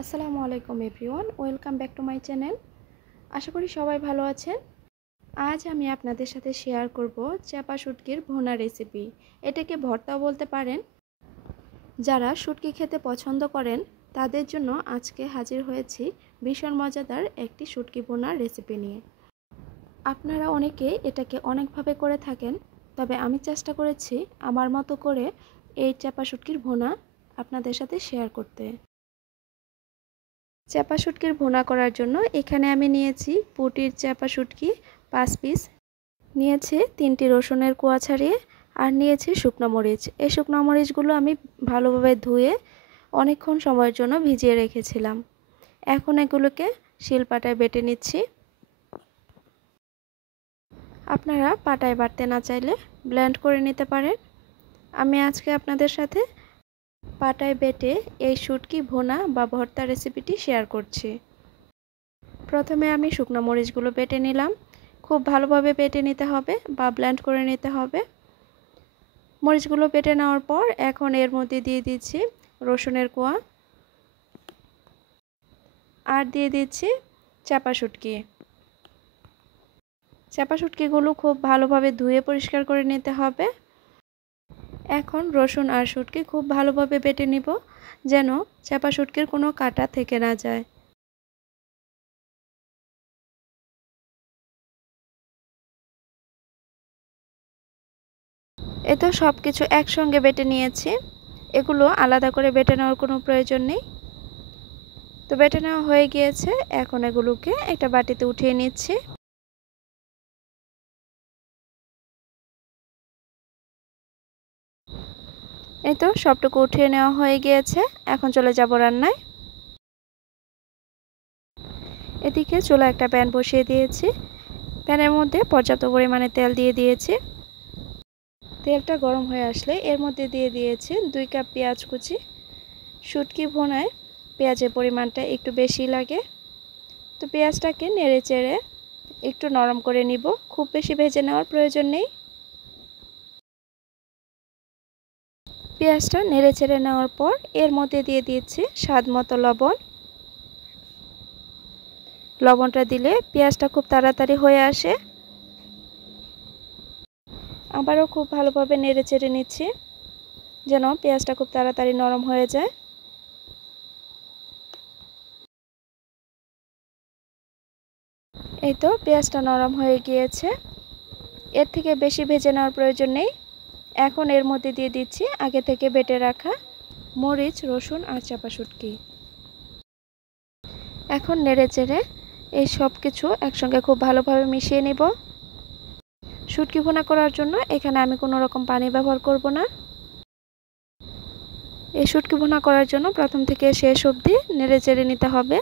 আসসালামু আলাইকুম everyone, welcome back to my channel. আশা করি সবাই ভালো আছেন। আজ আমি আপনাদের সাথে শেয়ার করব চাপা শুটকির ভুনা রেসিপি। এটাকে ভর্তাও বলতে পারেন। যারা শুটকি খেতে পছন্দ করেন তাদের জন্য আজকে হাজির হয়েছি ভীষণ মজাদার একটি শুটকি ভুনার রেসিপি নিয়ে। আপনারা অনেকে এটাকে অনেকভাবে করে থাকেন, তবে আমি চেষ্টা করেছি আমার মতো করে এই চাপা শুটকির ভুনা আপনাদের সাথে শেয়ার করতে। চাপা শুটকির ভুনা করার জন্য এখানে আমি নিয়েছি পুঁটির চাপা শুটকি 5 পিস, নিয়েছি 3টি রসুনের কোয়া ছাড়িয়ে, আর নিয়েছি শুকনো মরিচ। এই শুকনো মরিচগুলো আমি ভালোভাবে ধুয়ে অনেকক্ষণ সময়ের জন্য ভিজিয়ে রেখেছিলাম। এখন এগুলোকে শিলপাটায় বেটে নিচ্ছি। আপনারা পাটায় বাটতে না চাইলে ব্লেন্ড করে নিতে পারেন। আমি আজকে আপনাদের সাথে পাটায় বেটে এই শুটকি ভুনা বা ভর্তা রেসিপিটি শেয়ার করছি। প্রথমে আমি শুকনো মরিচগুলো বেটে নিলাম। খুব ভালোভাবে বেটে নিতে হবে বা ব্লেন্ড করে নিতে হবে। মরিচগুলো বেটে নেওয়ার পর এখন এর মধ্যে দিয়ে দিচ্ছি রসুনের কোয়া, আর দিয়ে দিচ্ছি চাপা শুটকি। চাপা শুটকিগুলো খুব ভালোভাবে ধুয়ে পরিষ্কার করে নিতে হবে। এখন রসুন আর শুটকি খুব ভালোভাবে বেটে নিব, যেন চাপা শুটকির কোনো কাঁটা থেকে না যায়। এ তো সব কিছু একসঙ্গে বেটে নিয়েছি, এগুলো আলাদা করে বেটে নেওয়ার কোনো প্রয়োজন নেই। তো বেটে নেওয়া হয়ে গিয়েছে, এখন এগুলোকে একটা বাটিতে উঠিয়ে নিচ্ছি। এই তো সবটুকু উঠিয়ে নেওয়া হয়ে গিয়েছে, এখন চলে যাব রান্নায়। এদিকে চুলা একটা প্যান বসিয়ে দিয়েছি। প্যানের মধ্যে পর্যাপ্ত পরিমাণে তেল দিয়ে দিয়েছি। তেলটা গরম হয়ে আসলে এর মধ্যে দিয়ে দিয়েছি 2 কাপ পেঁয়াজ কুচি। শুটকি ভুনায় পেঁয়াজের পরিমাণটা একটু বেশি লাগে, তো পেঁয়াজটাকে নেড়ে চেড়ে একটু নরম করে নিব। খুব বেশি ভেজে নেওয়ার প্রয়োজন নেই। পেঁয়াজটা নেড়ে চেড়ে নেওয়ার পর এর মধ্যে দিয়ে দিচ্ছি স্বাদ মতো লবণ। লবণটা দিলে পেঁয়াজটা খুব তাড়াতাড়ি হয়ে আসে। আবারও খুব ভালোভাবে নেড়ে চেড়ে নিচ্ছি, যেন পেঁয়াজটা খুব তাড়াতাড়ি নরম হয়ে যায়। এই তো পেঁয়াজটা নরম হয়ে গিয়েছে, এর থেকে বেশি ভেজে নেওয়ার প্রয়োজন নেই। এখন এর মধ্যে দিয়ে দিচ্ছি আগে থেকে বেটে রাখা মরিচ, রসুন আর চাপা শুটকি। এখন নেড়ে চেড়ে এই সব কিছু একসঙ্গে খুব ভালোভাবে মিশিয়ে নিব। শুটকি ভুনা করার জন্য এখানে আমি কোনো রকম পানি ব্যবহার করব না। এই শুটকি ভুনা করার জন্য প্রথম থেকে শেষ অবধি নেড়ে চেড়ে নিতে হবে।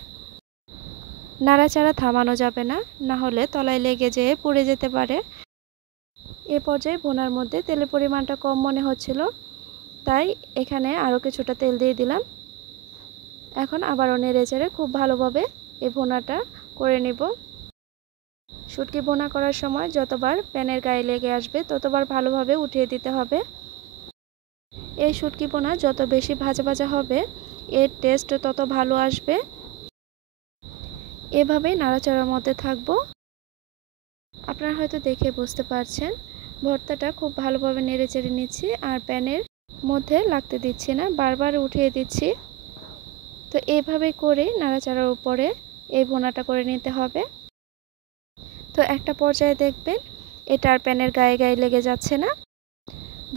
নাড়াচাড়া থামানো যাবে না, না হলে তলায় লেগে যেয়ে পুড়ে যেতে পারে। এ পর্যায়ে ভুনার মধ্যে তেলের পরিমাণটা কম মনে হচ্ছিল, তাই এখানে আরও কিছুটা তেল দিয়ে দিলাম। এখন আবারও নেড়ে চেড়ে খুব ভালোভাবে এই ভুনাটা করে নিব। শুটকি ভুনা করার সময় যতবার প্যানের গায়ে লেগে আসবে ততবার ভালোভাবে উঠিয়ে দিতে হবে। এই শুটকি ভুনা যত বেশি ভাজা ভাজা হবে এর টেস্ট তত ভালো আসবে। এভাবেই নাড়াচাড়ার মধ্যে থাকবো। আপনারা হয়তো দেখে বুঝতে পারছেন ভর্তাটা খুব ভালোভাবে নেড়ে চেড়ে নিচ্ছি, আর প্যানের মধ্যে লাগতে দিচ্ছি না, বারবার উঠিয়ে দিচ্ছি। তো এইভাবে করে নাড়াচাড়ার উপরে এই ভুনাটা করে নিতে হবে। তো একটা পর্যায়ে দেখবেন এটা আর প্যানের গায়ে গায়ে লেগে যাচ্ছে না।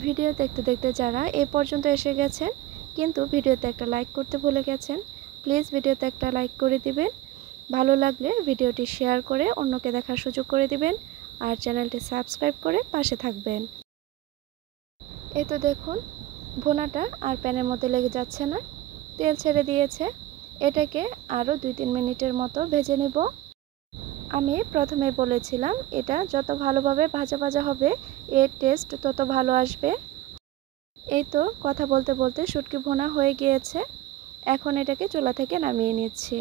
ভিডিও দেখতে দেখতে যারা এ পর্যন্ত এসে গেছেন কিন্তু ভিডিওতে একটা লাইক করতে ভুলে গেছেন, প্লিজ ভিডিওতে একটা লাইক করে দিবেন। ভালো লাগলে ভিডিওটি শেয়ার করে অন্যকে দেখার সুযোগ করে দিবেন, আর চ্যানেলটি সাবস্ক্রাইব করে পাশে থাকবেন। এই তো দেখুন ভুনাটা আর প্যানের মধ্যে লেগে যাচ্ছে না, তেল ছেড়ে দিয়েছে। এটাকে আরও 2-3 মিনিটের মতো ভেজে নেব। আমি প্রথমে বলেছিলাম এটা যত ভালোভাবে ভাজা ভাজা হবে এর টেস্ট তত ভালো আসবে। এই তো কথা বলতে বলতে শুটকি ভুনা হয়ে গিয়েছে, এখন এটাকে চুলা থেকে নামিয়ে নিচ্ছি।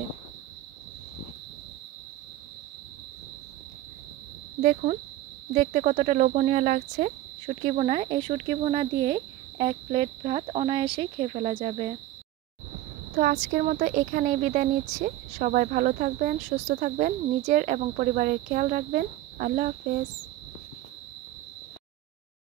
দেখুন দেখতে কতটা লোভনীয় লাগছে শুটকি ভুনা। এই শুটকি ভুনা দিয়ে 1 প্লেট ভাত অনায়াসেই খেয়ে ফেলা যাবে। তো তো আজকের মতো এখানেই বিদায় নিচ্ছি। সবাই ভালো থাকবেন, সুস্থ থাকবেন, নিজের এবং পরিবারের খেয়াল রাখবেন। আল্লাহ হাফেজ।